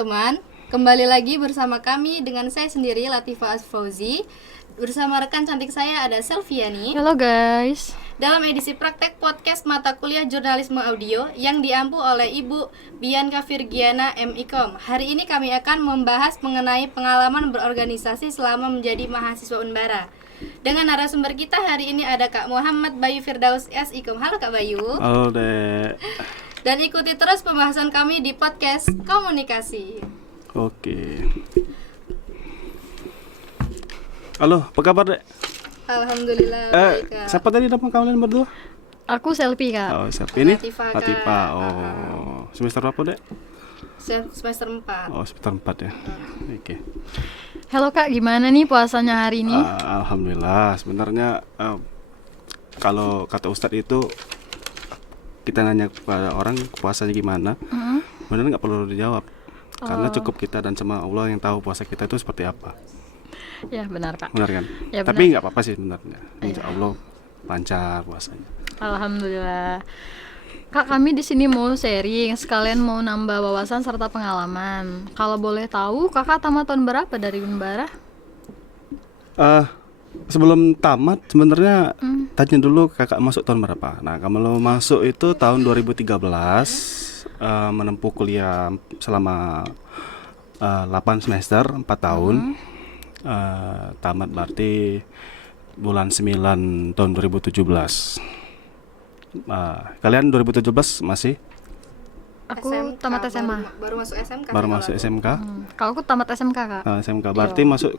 teman-teman, kembali lagi bersama kami dengan saya sendiri Latifah Asfauzi. Bersama rekan cantik saya ada Selviani. Halo guys. Dalam edisi praktek podcast mata kuliah jurnalisme audio yang diampu oleh Ibu Bianca Virgiana M.Ikom. Hari ini kami akan membahas mengenai pengalaman berorganisasi selama menjadi mahasiswa Unbara. Dengan narasumber kita hari ini ada Kak Muhammad Bayu Firdaus S.Ikom. Halo Kak Bayu. Halo Dek. Dan ikuti terus pembahasan kami di podcast Komunikasi. Oke. Halo, apa kabar Dek? Alhamdulillah baik Kak. Siapa tadi nama kalian berdua? Aku Selfie Kak. Oh, siapa ini? Latifah, Kak. Latifah. Oh, semester berapa Dek? Semester 4. Oh, semester 4 ya. Oke. Halo Kak, gimana nih puasanya hari ini? Alhamdulillah. Sebenarnya kalau kata Ustadz itu kita nanya kepada orang puasanya gimana, benar nggak perlu dijawab, karena cukup kita dan sama Allah yang tahu puasa kita itu seperti apa. Ya benar Kak. Benar kan? Ya, Tapi benar. nggak apa-apa sih sebenarnya. Insya Allah lancar puasanya. Alhamdulillah. Kak, kami di sini mau sharing, sekalian mau nambah wawasan serta pengalaman. Kalau boleh tahu, Kakak tamat tahun berapa dari Unbara? Sebelum tamat sebenarnya tanya dulu kakak masuk tahun berapa. Nah, kalau masuk itu tahun 2013, menempuh kuliah selama 8 semester 4 tahun. Tamat berarti bulan 9 tahun 2017. Kalian 2017 masih? Aku SMK, tamat SMA. Baru masuk SMK. Baru masuk SMK? Kalau aku tamat SMK Kak. SMK berarti masuk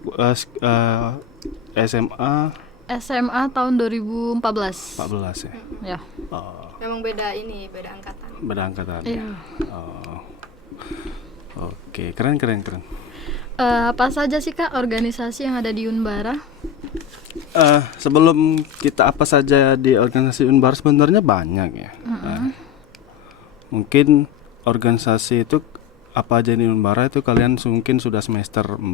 SMA SMA tahun 2014. 14 ya. Ya. Memang beda angkatan. Beda angkatan Iya. ya. Oke, keren. Apa saja sih Kak organisasi yang ada di Unbara? Sebelum kita apa saja di organisasi Unbara sebenarnya banyak ya. Mungkin organisasi itu apa aja di Unbara itu kalian mungkin sudah semester 4,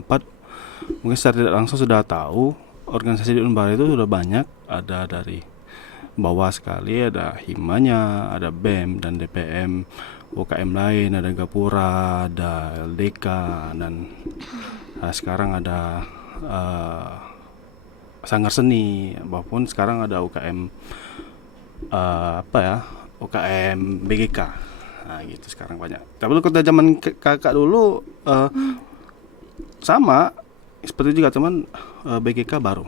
mungkin secara tidak langsung sudah tahu organisasi di Unbara itu sudah banyak. Ada dari bawah sekali, ada himanya, ada BEM dan DPM, UKM lain, ada Gapura, ada LDK, dan sekarang ada Sanggar Seni, maupun sekarang ada UKM UKM BGK. Nah gitu sekarang banyak. Tapi kalau kita zaman kakak dulu sama seperti juga teman, BGK baru.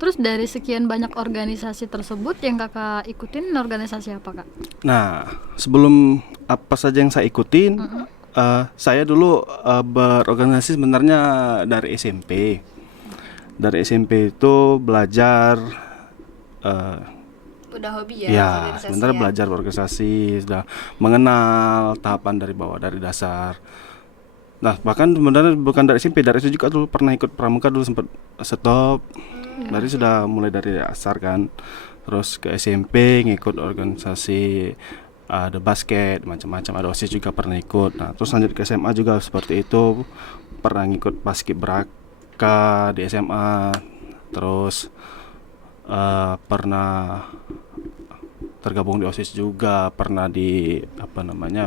Terus dari sekian banyak organisasi tersebut yang Kakak ikutin organisasi apa Kak? Nah, sebelum apa saja yang saya ikutin, saya dulu berorganisasi sebenarnya dari SMP. Dari SMP itu belajar, Udah hobi ya? ya organisasi sebenarnya ya? belajar berorganisasi, sudah mengenal tahapan dari bawah, dari dasar. Nah, bahkan sebenarnya bukan dari SMP, dari itu juga dulu pernah ikut pramuka, dulu sempat stop. Dari sudah mulai dari dasar kan. Terus ke SMP ngikut organisasi, ada basket, macam-macam, ada OSIS juga pernah ikut. Nah, terus lanjut ke SMA juga seperti itu. Pernah ngikut paskibraka di SMA. Terus pernah tergabung di OSIS juga, pernah di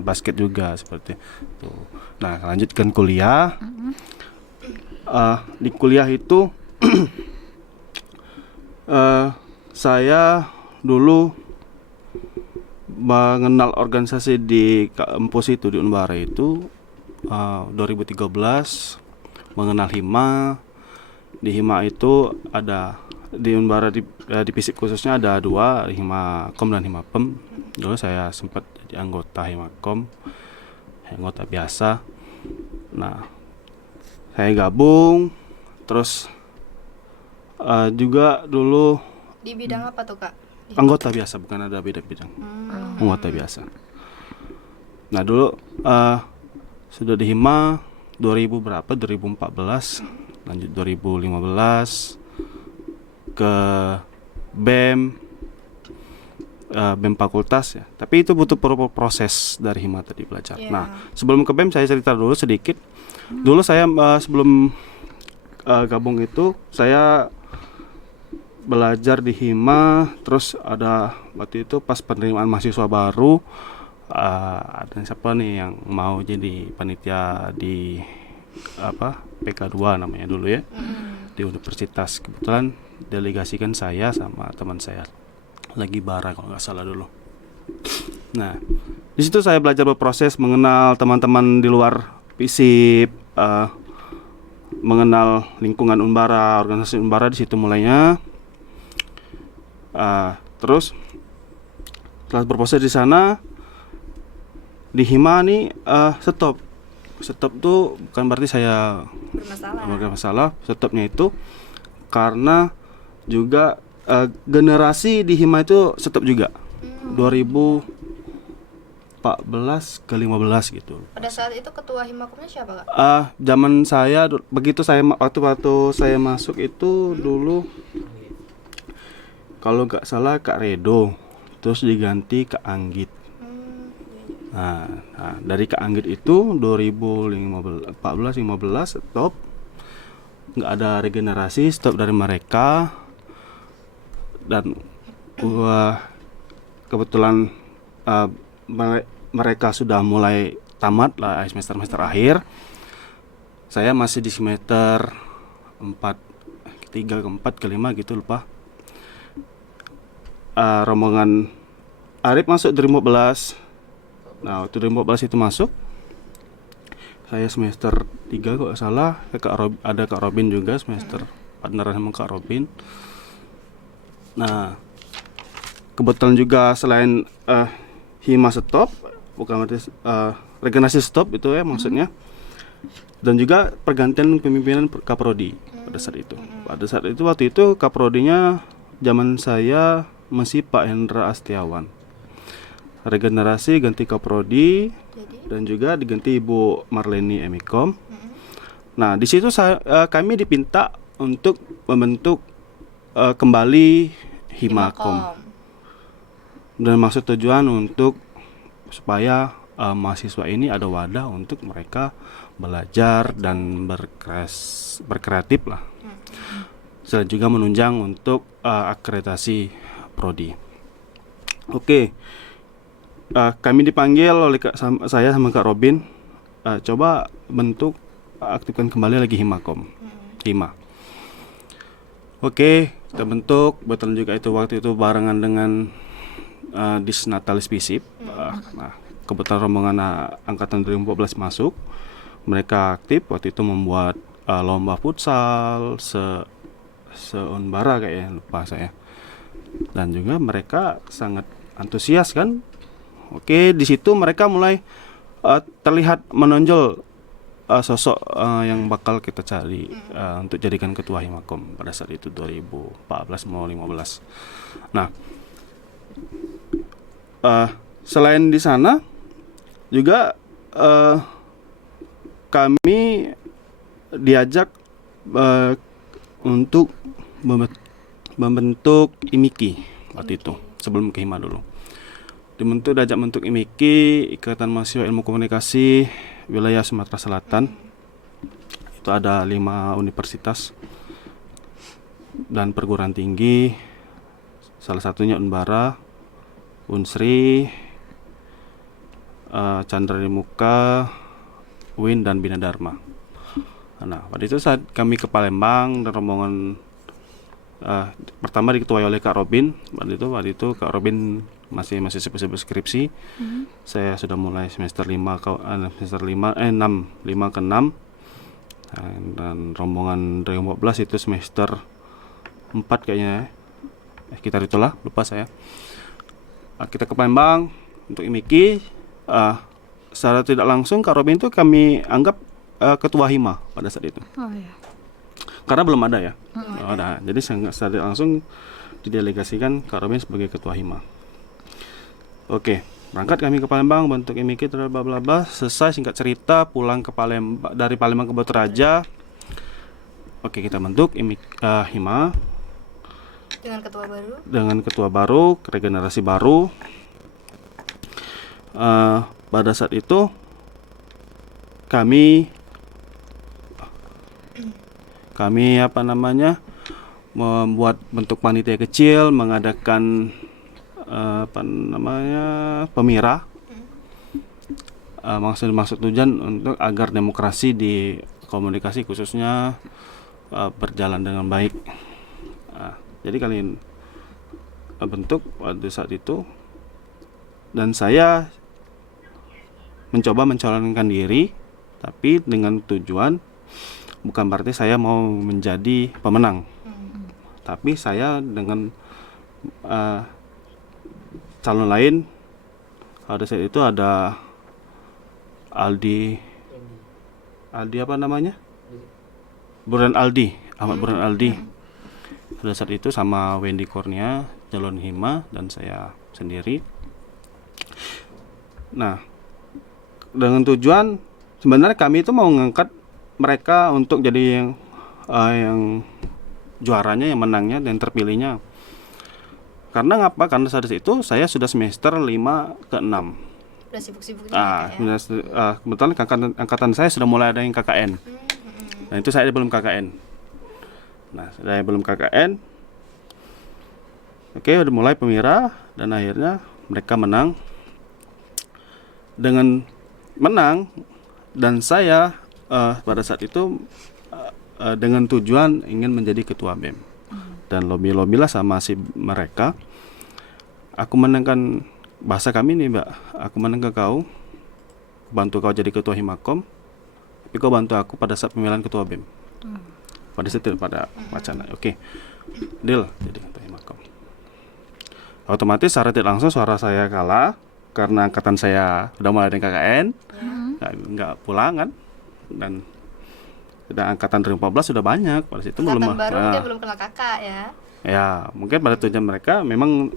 basket juga seperti itu. Nah, lanjutkan kuliah. Di kuliah itu saya dulu mengenal organisasi di kampus itu, di Unbara itu 2013 mengenal Hima. Di Hima itu ada, di Unbara di FISIP khususnya ada 2, Hima Kom dan Hima Pem. Dulu saya sempat jadi anggota Hima Kom, anggota biasa. Nah, saya gabung, terus juga dulu Di bidang apa tuh Kak? anggota biasa, bukan ada bidang-bidang, anggota biasa. Nah, dulu sudah di Hima 2014, lanjut 2015 ke BEM, BEM fakultas ya. Tapi itu butuh proses dari Hima tadi belajar. Yeah. Nah, sebelum ke BEM saya cerita dulu sedikit. Dulu saya sebelum gabung itu saya belajar di Hima, terus ada waktu itu pas penerimaan mahasiswa baru ada siapa nih yang mau jadi panitia di PK2 namanya dulu ya, di universitas. Kebetulan delegasikan saya sama teman saya lagi bara kalau nggak salah dulu. Nah, di situ saya belajar berproses, mengenal teman-teman di luar FISIP, mengenal lingkungan Unbara, organisasi Unbara. Di situ mulainya. Terus setelah berproses di sana, di Hima nih stop tuh bukan berarti saya bermasalah. Stopnya itu karena juga generasi di Hima itu stop juga 2014 ke 15 gitu. Pada saat itu ketua Himakomnya siapa, Kak? Zaman saya begitu saya waktu saya masuk itu dulu kalau nggak salah Kak Redo, terus diganti Kak Anggit. Nah, dari Kak Anggit itu 2014-15 stop, nggak ada regenerasi, stop dari mereka. Dan kebetulan mereka sudah mulai tamat lah semester akhir. Saya masih di semester 3 ke 4 ke 5 gitu, lupa. Rombongan Arif masuk 2015. Nah, waktu 2015 itu masuk, saya semester 3 kok salah, ada Kak Robin juga semester partneran sama Kak Robin. Nah, kebetulan juga selain Hima stop, bukan berarti regenerasi stop itu ya maksudnya, dan juga pergantian pemimpinan Kaprodi pada saat itu. Waktu itu Kaprodinya zaman saya masih Pak Hendra Astiawan. Regenerasi ganti Kaprodi dan juga diganti Ibu Marleni Emikom. Nah, di situ kami dipinta untuk membentuk kembali Himakom. Dan maksud tujuan untuk supaya mahasiswa ini ada wadah untuk mereka belajar dan berkreatif lah. Selain juga menunjang untuk akreditasi prodi. Oke. Kami dipanggil oleh saya sama Kak Robin, coba aktifkan kembali lagi Hima. Oke, kita bentuk. Betul juga itu waktu itu barengan dengan Disnatalis FISIP. Nah, kebetulan rombongan angkatan 2014 masuk. Mereka aktif waktu itu membuat lomba futsal se-Unbara kayaknya, lupa saya. Dan juga mereka sangat antusias kan. Oke, di situ mereka mulai terlihat menonjol sosok yang bakal kita cari untuk jadikan ketua Himakom pada saat itu 2014 mau 15. Nah, selain di sana juga kami diajak untuk membentuk IMIKI waktu itu sebelum ke Hima dulu. Diajak bentuk IMIKI, Ikatan Mahasiswa Ilmu Komunikasi Wilayah Sumatera Selatan. Itu ada 5 universitas dan perguruan tinggi, salah satunya Unbara, Unsri, Chandra di Muka, UIN dan Bina Dharma. Nah, pada itu saat kami ke Palembang dan rombongan pertama diketuai oleh Kak Robin. Waktu itu Kak Robin masih skripsi. Saya sudah mulai semester 5 ke 6. Dan rombongan 2014 itu semester 4 kayaknya. Sekitar itulah, lupa saya. Kita ke Palembang untuk IMIKI. Secara tidak langsung Kak Robin itu kami anggap ketua Hima pada saat itu. Oh iya. Karena belum ada ya. Ada. Jadi secara langsung didelegasikan Kak Robin sebagai ketua Hima. Oke, berangkat kami ke Palembang bentuk IMIKI bla bla bla. Selesai singkat cerita pulang ke Palembang, dari Palembang ke Batu Raja. Oke, kita bentuk Hima dengan ketua baru, regenerasi baru. Pada saat itu kami membuat bentuk panitia kecil, mengadakan pemira maksud tujuan untuk agar demokrasi di komunikasi khususnya berjalan dengan baik. Jadi kalian bentuk pada saat itu, dan saya mencoba mencalonkan diri, tapi dengan tujuan bukan berarti saya mau menjadi pemenang, tapi saya dengan calon lain. Pada saat itu ada Aldi apa namanya? Ahmad Burhan Aldi. Pada saat itu sama Wendy Kurnia, Jalon Hima, dan saya sendiri. Nah, dengan tujuan sebenarnya kami itu mau mengangkat mereka untuk jadi yang juaranya, yang menangnya, dan terpilihnya. Karena ngapa? Karena saat itu saya sudah semester 5 ke 6. Udah sibuk-sibuknya ya. Kebetulan angkatan saya sudah mulai ada yang KKN. Nah, itu saya belum KKN. Oke, udah mulai pemirsa, dan akhirnya mereka menang. Dengan menang, dan saya pada saat itu dengan tujuan ingin menjadi ketua BEM, dan lobby-lobbylah sama si mereka. Aku menangkan bahasa kami nih, Mbak. Aku menang ke kau, bantu kau jadi ketua Himakom, tapi kau bantu aku pada saat pemilihan ketua BEM. Pada saat itu pada wacana. Oke. Deal jadi ketua Himakom. Otomatis secara tidak langsung suara saya kalah karena angkatan saya udah mulai dengan KKN, nggak pulang kan, dan angkatan 2014 sudah banyak pada situ. Angkatan baru mungkin belum kenal kakak ya. Ya, mungkin pada tujuan mereka memang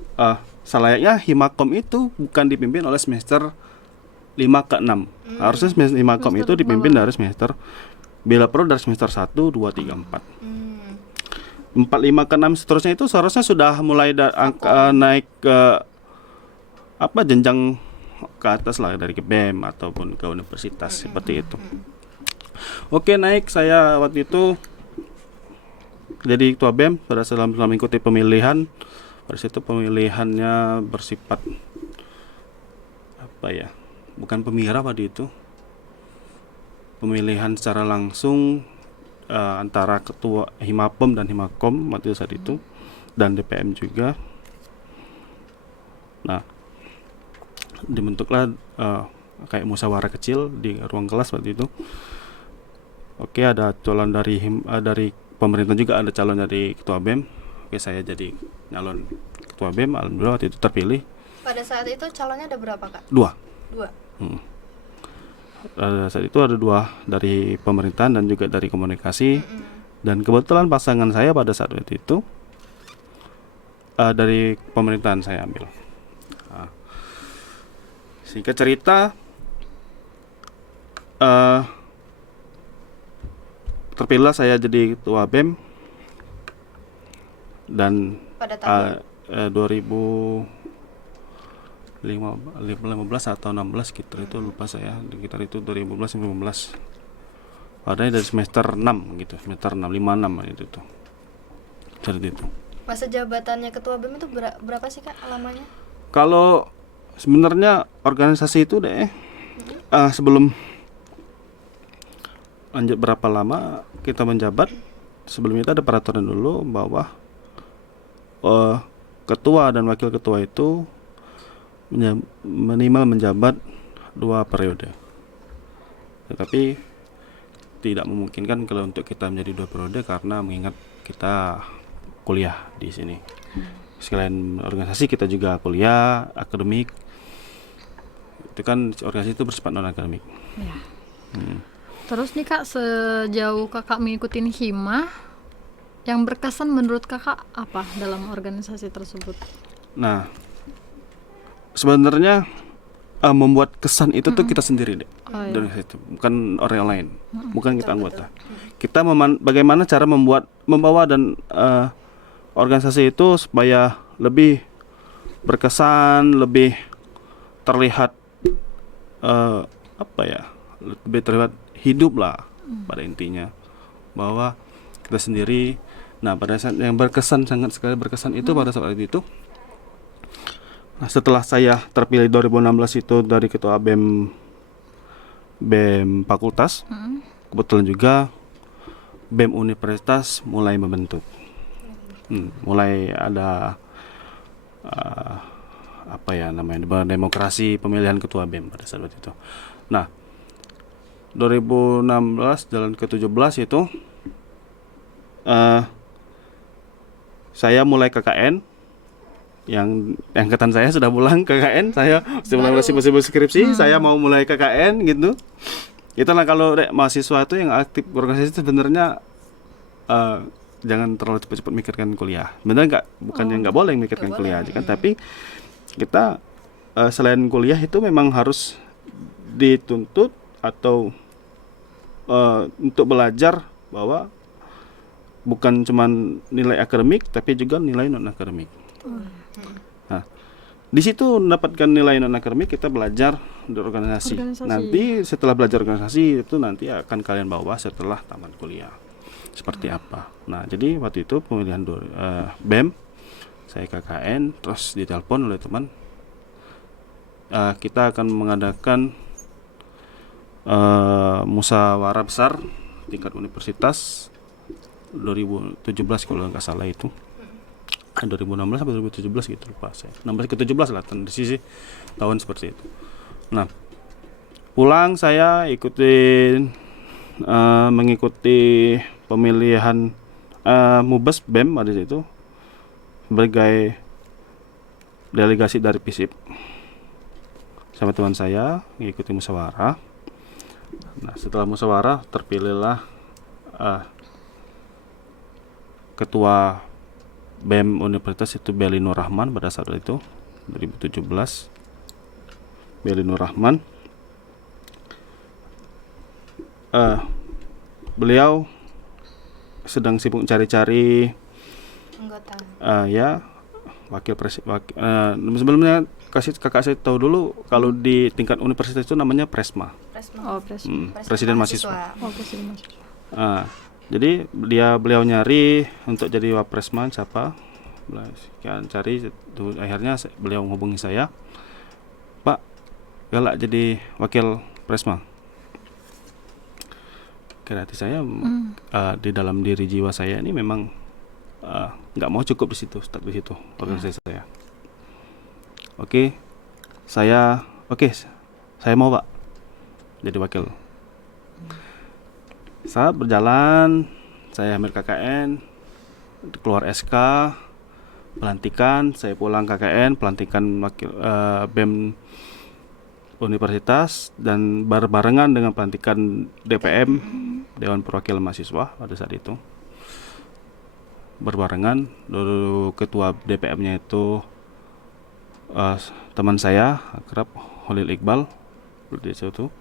selayaknya Himakom itu bukan dipimpin oleh semester 5 ke 6. Harusnya semester Himakom itu dipimpin dari semester, bila perlu dari semester 1, 2, 3, 4. 4, 5 ke 6 seterusnya itu seharusnya sudah mulai naik ke jenjang ke atas lah, dari ke BEM ataupun ke universitas seperti itu. Oke, naik saya waktu itu jadi ketua BEM pada saat mengikuti pemilihan. Pada situ pemilihannya bersifat bukan pemirsa pada itu, pemilihan secara langsung antara ketua Himapom dan Himakom waktu saat itu, dan DPM juga. Nah, dibentuklah kayak musyawarah kecil di ruang kelas waktu itu. Oke, ada calon dari pemerintah juga, ada calon dari ketua BEM. Oke, saya jadi calon ketua BEM. Alhamdulillah waktu itu terpilih. Pada saat itu calonnya ada berapa, Kak? Dua. Dua. Saat itu ada 2 dari pemerintahan dan juga dari komunikasi. Dan kebetulan pasangan saya pada saat itu dari pemerintahan saya ambil. Singkat cerita, terpilih saya jadi ketua BEM, dan Pada tahun 2015 atau 16 gitu, itu lupa saya, sekitar itu 2015. Padahal dari semester 6 gitu, semester 6, 5, 6 itu tuh. Seperti itu. Masa jabatannya ketua BEM itu berapa sih, Kak, lamanya? Kalau sebenarnya organisasi itu sebelum lanjut berapa lama kita menjabat, sebelum itu ada peraturan dulu bahwa ketua dan wakil ketua itu minimal menjabat 2 periode. Tetapi tidak memungkinkan kalau untuk kita menjadi 2 periode karena mengingat kita kuliah di sini. Selain organisasi kita juga kuliah akademik. Itu kan organisasi itu bersifat non akademik. Ya. Terus nih, Kak, sejauh Kakak mengikuti Hima, yang berkesan menurut Kakak apa dalam organisasi tersebut? Nah, sebenarnya membuat kesan itu tuh kita sendiri deh. Dari situ, bukan orang lain, bukan kita anggota. Kita bagaimana cara membawa dan organisasi itu supaya lebih berkesan, lebih terlihat lebih terlihat hidup lah pada intinya, bahwa kita sendiri. Nah, pada saat yang berkesan, sangat sekali berkesan itu pada saat itu. Nah, setelah saya terpilih 2016 itu dari ketua BEM BEM fakultas. Kebetulan juga BEM universitas mulai membentuk. Mulai ada apa ya namanya, demokrasi pemilihan ketua BEM pada saat itu. Nah, 2016 jalan ke 17 itu saya mulai KKN. Yang angkatan saya sudah pulang KKN, saya masih skripsi, saya mau mulai KKN gitu. Itulah kalau mahasiswa itu yang aktif organisasi itu sebenarnya jangan terlalu cepat-cepat mikirkan kuliah. Benar bukannya nggak boleh mikirkan kuliah aja kan, tapi kita selain kuliah itu memang harus dituntut atau untuk belajar bahwa bukan cuman nilai akademik tapi juga nilai non akademik. Nah, di situ mendapatkan nilai non akademik kita belajar di organisasi. Nanti setelah belajar organisasi itu nanti akan kalian bawa setelah tamat kuliah seperti apa. Nah, jadi waktu itu pemilihan BEM, saya KKN, terus ditelepon oleh teman, kita akan mengadakan musyawarah besar tingkat universitas 2017 kalau nggak salah itu. 2016 sampai 2017 gitu lupa saya. 16 ke 17 lah di sisi tahun seperti itu. Nah, pulang saya mengikuti pemilihan Mubes BEM ada di situ sebagai delegasi dari FISIP. Sama teman saya mengikuti musyawarah. Nah, setelah musyawarah terpilihlah ketua BEM Universitas itu Beli Nur Rahman pada saat itu 2017. Beli Nur Rahman, beliau sedang sibuk cari-cari Anggota. Ya wakil presiden. Sebelumnya kakak saya tahu dulu kalau di tingkat universitas itu namanya Presma. Presiden mahasiswa. Presiden mahasiswa. Jadi beliau nyari untuk jadi wapresman siapa, cari, akhirnya beliau menghubungi saya, Pak, galak jadi wakil presma. Kira hati saya di dalam diri jiwa saya ini memang nggak mau cukup di situ, stuck di situ organisasi saya. Saya mau Pak jadi wakil. Saat berjalan, saya ambil KKN, keluar SK, pelantikan, saya pulang KKN, pelantikan wakil BEM Universitas, dan barengan dengan pelantikan DPM, Dewan Perwakilan Mahasiswa pada saat itu. Berbarengan, dulu ketua DPM-nya itu teman saya, akrab, Holil Iqbal, di situ.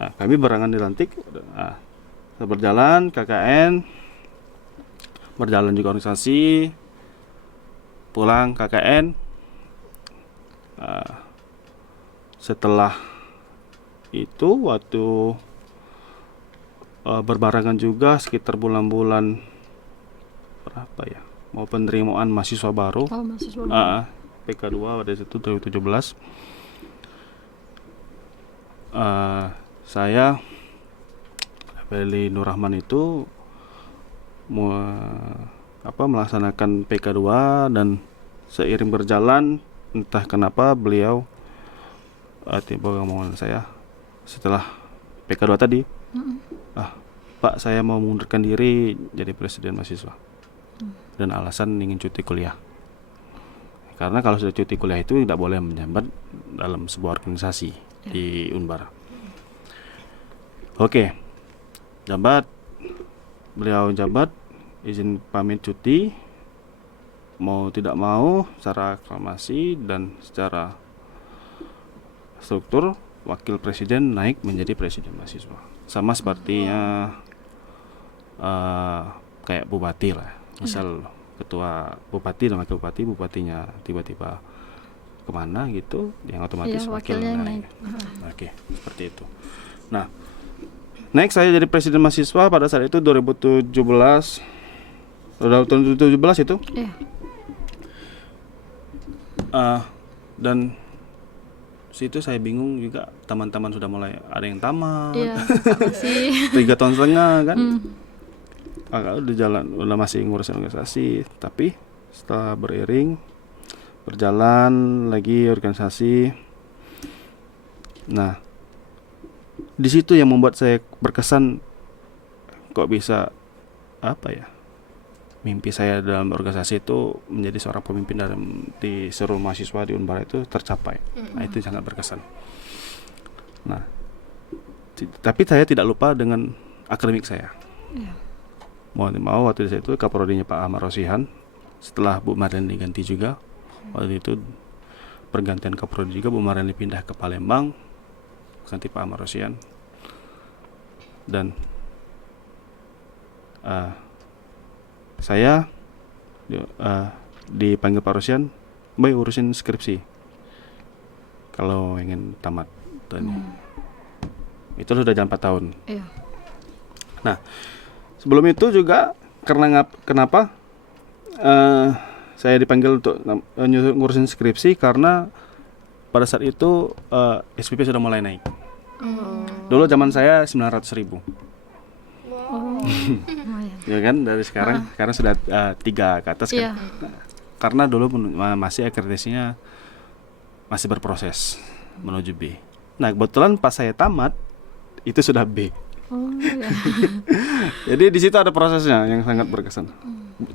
Nah, kami barengan dilantik. Berjalan KKN, berjalan juga organisasi, pulang KKN. Setelah itu waktu berbarengan juga sekitar bulan-bulan berapa ya, mau penerimaan mahasiswa baru. Mahasiswa baru. PK2 pada itu 2017. Saya Beli Nur Rahman itu melaksanakan PK2, dan seiring berjalan entah kenapa beliau tiba ngomong saya setelah PK2 tadi, Pak, saya mau mengundurkan diri jadi presiden mahasiswa, dan alasan ingin cuti kuliah. Karena kalau sudah cuti kuliah itu tidak boleh menjabat dalam sebuah organisasi di Unbar. Beliau jabat, izin pamit cuti, mau tidak mau secara aklamasi dan secara struktur wakil presiden naik menjadi presiden mahasiswa. Sama sepertinya kayak bupati lah, misal ketua bupati dan wakil bupati, bupatinya tiba-tiba kemana gitu, yang otomatis wakilnya naik. Seperti itu. Nah, next saya jadi presiden mahasiswa pada saat itu 2017. Udah tahun 2017 itu. Dan situ saya bingung juga, teman-teman sudah mulai ada yang tamat. Iya, Kakak masih 3 tahun setengah kan. Kakak udah jalan, udah masih ngurusin organisasi, tapi setelah berjalan lagi organisasi. Nah, di situ yang membuat saya berkesan, kok bisa apa ya? Mimpi saya dalam organisasi itu menjadi seorang pemimpin di seluruh mahasiswa di Unbara itu tercapai. Nah, itu sangat berkesan. Nah, tapi saya tidak lupa dengan akademik saya. Mau tidak mau waktu itu kaprodinya Pak Ahmad Rosihan, setelah Bu Marleni diganti juga. Waktu itu pergantian kaprodi juga, Bu Marleni pindah ke Palembang, ganti Pak Ahmad Rosihan. Dan saya dipanggil Pak Rosihan, "Boy, urusin skripsi kalau ingin tamat." Itu sudah jalan 4 tahun. Iya. Nah, sebelum itu juga kenapa saya dipanggil untuk ngurusin skripsi, karena pada saat itu SPP sudah mulai naik. Dulu zaman saya 900.000. Ya kan, dari sekarang sudah 3 ke atas kan. Iya. Karena dulu masih akreditasinya masih berproses menuju B. Nah, kebetulan pas saya tamat itu sudah B. Iya. Jadi di situ ada prosesnya yang sangat berkesan.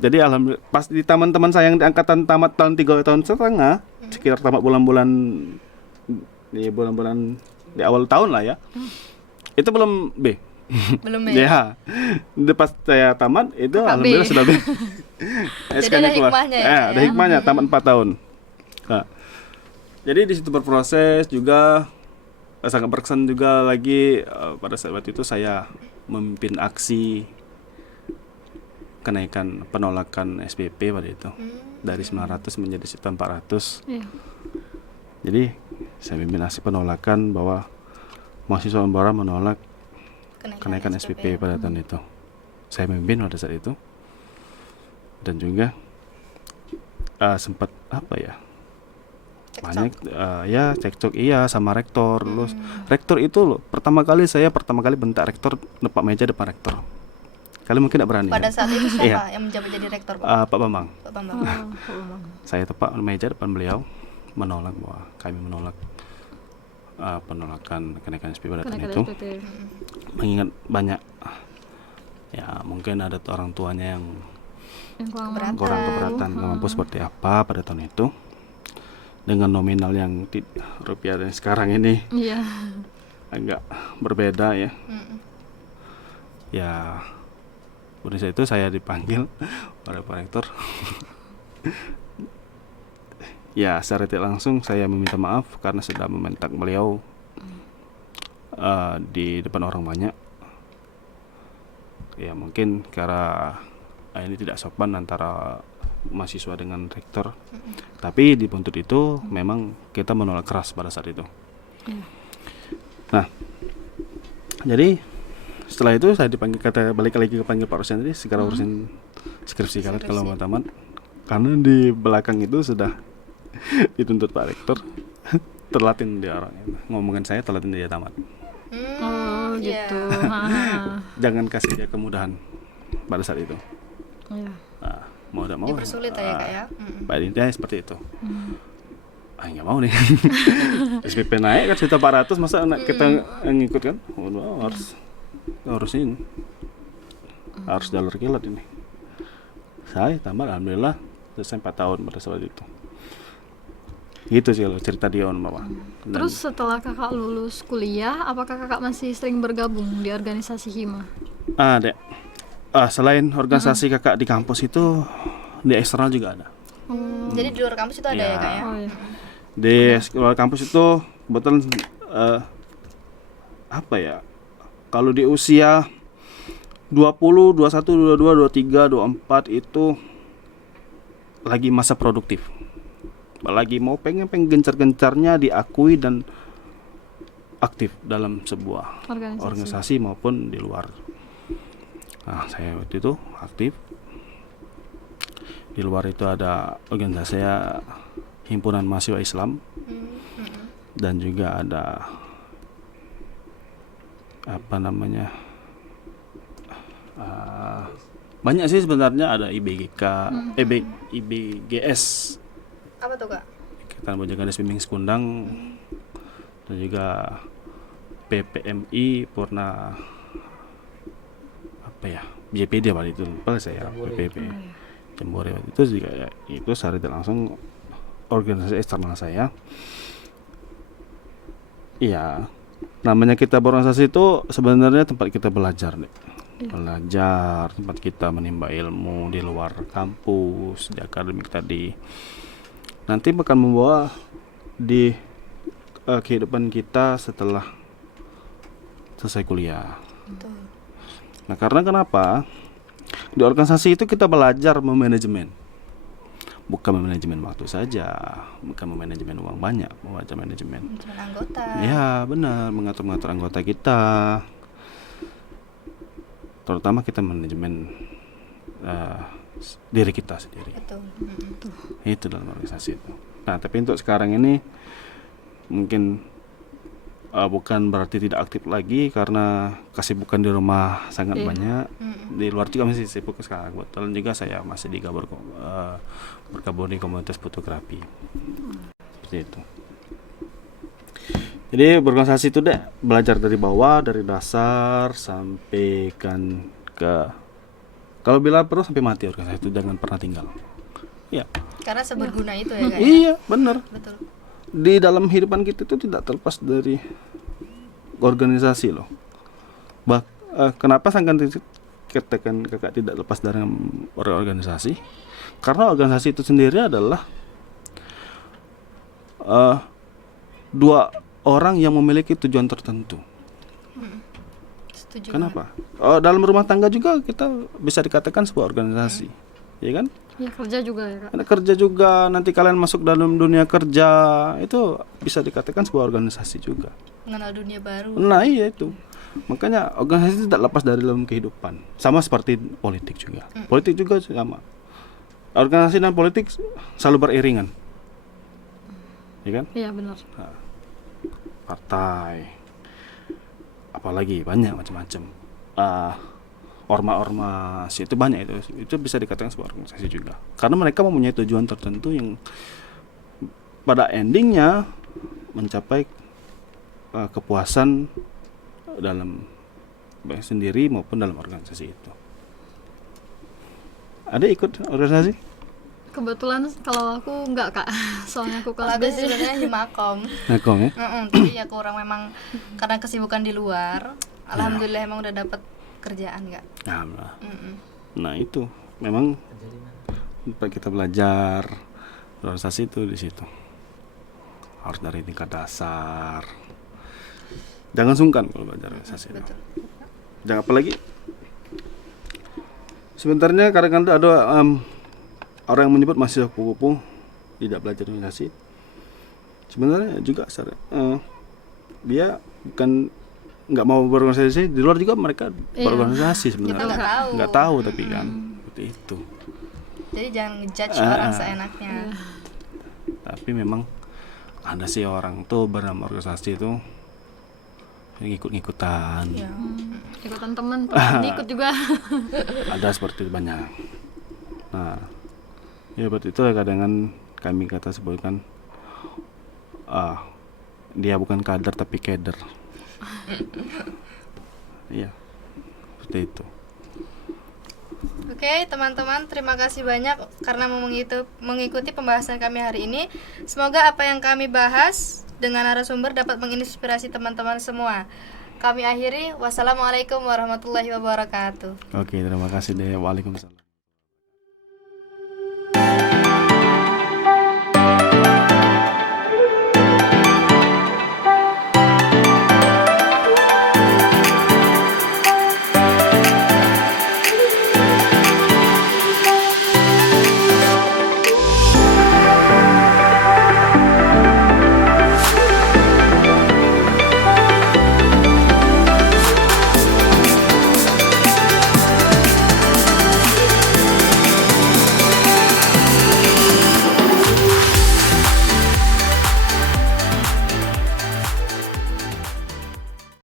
Jadi alhamdulillah pas di teman-teman saya yang di angkatan tamat tahun 3 tahun setengah, sekitar tamat bulan-bulan di awal tahun lah ya. Itu belum B. Belum ya? Ya, pas saya tamat itu alhamdulillah sudah B. Jadi ada hikmahnya ya? Ada hikmahnya, tamat 4 tahun. Nah, jadi di situ berproses juga, sangat berkesan juga lagi. Pada saat itu saya memimpin aksi kenaikan penolakan SPP pada itu, dari 900 menjadi 1.400. Iya. Jadi saya memimpin aksi penolakan bahwa mahasiswa Unbara menolak kenaikan SPP pada tahun itu. Saya memimpin pada saat itu, dan juga sempat apa ya, banyak cekcok sama rektor. Rektor itu loh, pertama kali bentak rektor, depan meja depan rektor. Kalian mungkin tidak berani. Pada saat itu siapa yang menjabat jadi rektor, Pak? Pak Bambang. Pak Bambang. Saya tepat meja depan beliau, menolak bahwa kami menolak penolakan kenaikan SPP pada tahun itu. Mengingat banyak ya, mungkin ada orang tuanya yang kurang keberatan, nggak mampu seperti apa pada tahun itu, dengan nominal yang rupiah dan sekarang ini agak berbeda ya. Ya, pada saat itu saya dipanggil oleh Pak Rektor. Ya, secara tidak langsung saya meminta maaf karena sudah membentak beliau di depan orang banyak. Ya, mungkin karena ini tidak sopan antara mahasiswa dengan rektor. Tapi di buntut itu memang kita menolak keras pada saat itu. Nah, jadi setelah itu saya dipanggil, balik lagi ke panggil Pak Rosihan tadi, segera urusin skripsi kalian kalau mau tamat. Karena di belakang itu sudah dituntut Pak Rektor terlatin dia orangnya, ngomongin saya terlatin dia tamat. Gitu. Jangan kasih dia kemudahan pada saat itu. Mau tidak mau dipersulit ya Kak ya. Pak intinya seperti itu. Nggak mau nih. SPP naik kan 1.400, masa kita ngikut kan? Harus ini, harus jalur kilat ini. Saya tambah alhamdulillah selesai 4 tahun pada saat itu. Gitu sih kalau cerita Dion, Mama. Terus setelah kakak lulus kuliah, apakah kakak masih sering bergabung di organisasi Hima? Ada. Selain organisasi kakak di kampus itu, di eksternal juga ada. Jadi di luar kampus itu ada ya Kak ya? Di luar kampus itu kebetulan apa ya? Kalau di usia 20, 21, 22, 23, 24 itu lagi masa produktif. Lagi mau pengen gencar-gencarnya diakui dan aktif dalam sebuah organisasi maupun di luar. Nah, saya waktu itu aktif. Di luar itu ada organisasi saya, Himpunan Mahasiswa Islam. dan juga ada apa namanya, banyak sih sebenarnya, ada IBGK, IBGS, Apa tuh Kak? Ikatan Bojonegoro Swimming Sekundang, dan juga PPMI Purna apa ya, JPD apa itu lupa saya, PPP Jambore itu juga ya, itu secara tidak langsung organisasi eksternal saya. Iya, namanya kita berorganisasi itu sebenarnya tempat kita belajar deh. Belajar, tempat kita menimba ilmu di luar kampus, di akademik tadi. Nanti akan membawa di kehidupan kita setelah selesai kuliah. Betul. Nah, karena kenapa? Di organisasi itu kita belajar memanajemen. Bukan memanajemen waktu saja, bukan memanajemen uang banyak, belajar manajemen. Manajemen anggota. Ya, benar, mengatur-ngatur anggota kita. Terutama kita manajemen diri kita sendiri. Betul. Itu dalam organisasi itu. Nah, tapi untuk sekarang ini mungkin bukan berarti tidak aktif lagi, karena kesibukan di rumah sangat banyak. Di luar juga masih sibuk sekarang. Kebetulan juga saya masih bergabung di komunitas fotografi. Seperti itu. Jadi berorganisasi itu deh belajar dari bawah, dari dasar sampai kan ke, kalau bila perlu sampai mati organisasi itu, jangan pernah tinggal. Iya. Karena seberguna itu ya Kak. Iya, benar. Betul. Di dalam kehidupan kita itu tidak terlepas dari organisasi loh. Kenapa saya katakan kakak tidak lepas dari organisasi? Karena organisasi itu sendiri adalah dua orang yang memiliki tujuan tertentu. Setuju. Kenapa? Dalam rumah tangga juga kita bisa dikatakan sebuah organisasi, ya kan? Ya kerja juga ya Kak. Karena kerja juga, nanti kalian masuk dalam dunia kerja itu bisa dikatakan sebuah organisasi juga. Mengenal dunia baru. Nah iya itu, makanya organisasi tidak lepas dari dalam kehidupan. Sama seperti politik juga. Politik juga sama. Organisasi dan politik selalu beriringan, ya kan? Iya benar. Partai, apalagi banyak macam-macam. Ormas itu banyak, itu bisa dikatakan sebuah organisasi juga. Karena mereka mempunyai tujuan tertentu yang pada endingnya mencapai kepuasan dalam baik sendiri maupun dalam organisasi itu. Ada ikut organisasi? Kebetulan kalau aku enggak Kak, soalnya aku Kalau kelas aku B. sebenarnya himakom. Nakong ya? Tapi ya kurang memang karena kesibukan di luar. Alhamdulillah emang udah dapat kerjaan Kak. Alhamdulillah. Nah itu memang tempat kita belajar organisasi itu di situ. Harus dari tingkat dasar. Jangan sungkan kalau belajar organisasi. Betul. Jangan apalagi. Sebenarnya kadang-kadang ada orang yang menyebut mahasiswa kupu-kupu tidak belajar organisasi. Sebenarnya juga dia bukan nggak mau berorganisasi, di luar juga mereka berorganisasi sebenarnya. Kita Nggak tahu tapi kan seperti itu. Jadi jangan ngejudge orang seenaknya. Tapi memang ada sih orang tuh bernama organisasi itu yang ikut-ikutan. Ya. Ikutan teman ikut juga. Ada seperti itu banyak. Nah, ya buat itu kadang kami kata sebutkan dia bukan kader tapi keder. Iya, seperti itu. Oke, teman-teman, terima kasih banyak karena mengikuti pembahasan kami hari ini. Semoga apa yang kami bahas dengan narasumber dapat menginspirasi teman-teman semua. Kami akhiri, wassalamualaikum warahmatullahi wabarakatuh. Oke, terima kasih deh. Waalaikumsalam.